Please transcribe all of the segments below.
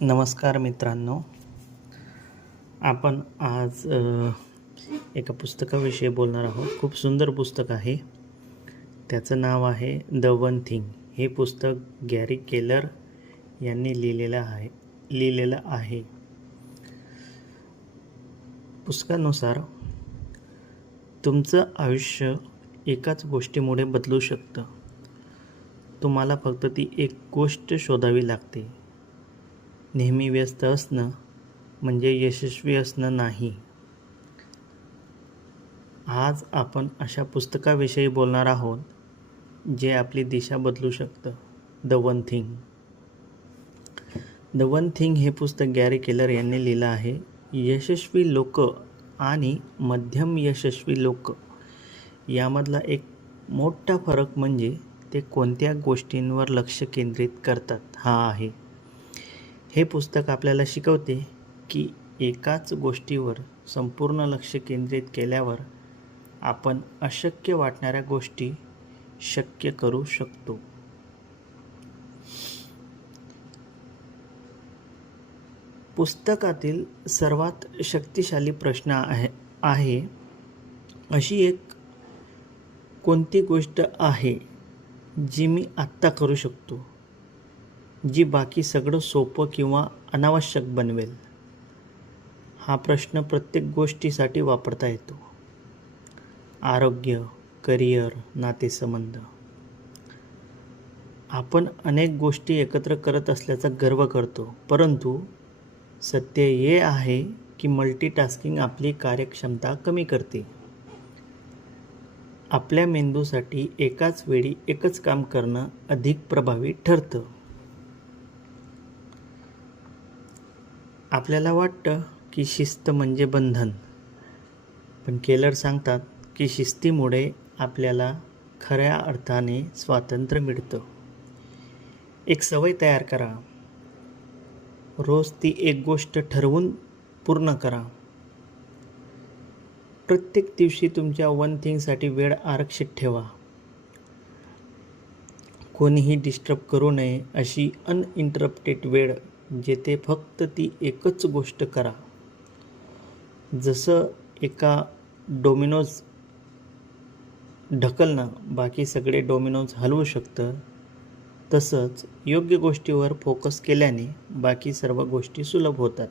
नमस्कार मित्रांनो, आपण आज एका पुस्तकाविषयी बोलणार आहोत. खूप सुंदर पुस्तक आहे. त्याचं नाव आहे द वन थिंग. हे पुस्तक गॅरी केलर यांनी लिहिलेलं आहे. पुस्तकानुसार तुमचं आयुष्य एकाच गोष्टीमुळे बदलू शकतं. तुम्हाला फक्त ती एक गोष्ट शोधावी लागते. नेहमी व्यस्त असणं म्हणजे यशस्वी असणं नाही. आज आपण अशा पुस्तकाविषयी बोलणार आहोत जे आपली दिशा बदलू शकतं. The one thing. The one thing हे पुस्तक गॅरी केलर यांनी लिहिलं आहे. यशस्वी लोक आणि मध्यम यशस्वी लोक यामधला एक मोठा फरक म्हणजे ते कोणत्या गोष्टींवर लक्ष केंद्रित करतात हा आहे. हे पुस्तक आपल्याला शिकवते की एकाच गोष्टीवर संपूर्ण लक्ष केंद्रित केल्यावर आपण अशक्य वाटणाऱ्या गोष्टी शक्य करू शकतो. पुस्तकातील सर्वात शक्तिशाली प्रश्न आहे अशी एक कोणती गोष्ट आहे जी मी आत्ता करू शकतो, जी बाकी सगळं सोपं किंवा अनावश्यक बनवेल. हा प्रश्न प्रत्येक गोष्टीसाठी वापरता येतो. आरोग्य, करिअर, नातेसंबंध. आपण अनेक गोष्टी एकत्र करत असल्याचा गर्व करतो, परंतु सत्य हे आहे की मल्टीटास्किंग आपली कार्यक्षमता कमी करते. आपल्या मेंदूसाठी एकाच वेळी एकच काम करणं अधिक प्रभावी ठरतं. आपल्याला वाटतं की शिस्त म्हणजे बंधन, पण केलर सांगतात की शिस्तीमुळे आपल्याला खऱ्या अर्थाने स्वातंत्र्य मिळतं. एक सवय तयार करा. रोज ती एक गोष्ट ठरवून पूर्ण करा. प्रत्येक दिवशी तुमच्या वन थिंगसाठी वेळ आरक्षित ठेवा. कोणीही डिस्टर्ब करू नये अशी अनइंटरप्टेड वेळ, जेथे फक्त ती एकच गोष्ट करा. जसं एका डोमिनोज ढकलणं बाकी सगळे डोमिनोज हलवू शकतं, तसंच योग्य गोष्टीवर फोकस केल्याने बाकी सर्व गोष्टी सुलभ होतात.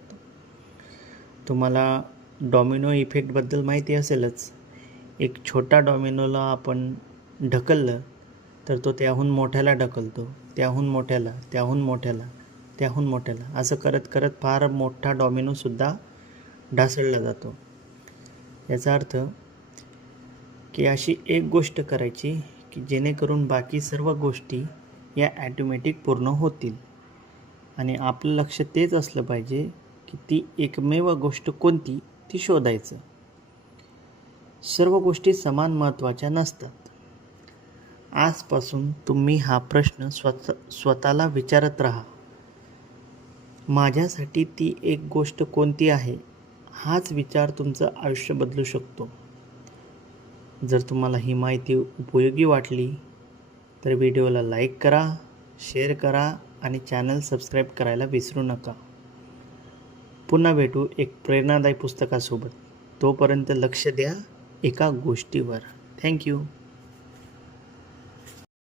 तुम्हाला डॉमिनो इफेक्टबद्दल माहिती असेलच. एक छोटा डॉमिनोला आपण ढकललं तर तो त्याहून मोठ्याला ढकलतो, त्याहून मोठ्याला, त्याहून मोठ्याला, त्याहून मोठ्याला, असं करत करत फार मोठा डॉमिनोसुद्धा ढासळला जातो. याचा अर्थ की अशी एक गोष्ट करायची की जेणेकरून बाकी सर्व गोष्टी या ॲटोमॅटिक पूर्ण होतील. आणि आपलं लक्ष तेच असलं पाहिजे की ती एकमेव गोष्ट कोणती ती शोधायचं. सर्व गोष्टी समान महत्त्वाच्या नसतात. आजपासून तुम्ही हा प्रश्न स्वतःला विचारत राहा. माझ्यासाठी ती एक गोष्ट कोणती आहे? हाच विचार तुमचं आयुष्य बदलू शकतो. जर तुम्हाला ही माहिती उपयोगी वाटली तर व्हिडिओला लाईक करा, शेअर करा आणि चॅनल सबस्क्राईब करायला विसरू नका. पुन्हा भेटू एक प्रेरणादायी पुस्तकासोबत. तोपर्यंत लक्ष द्या एका गोष्टीवर. थँक्यू.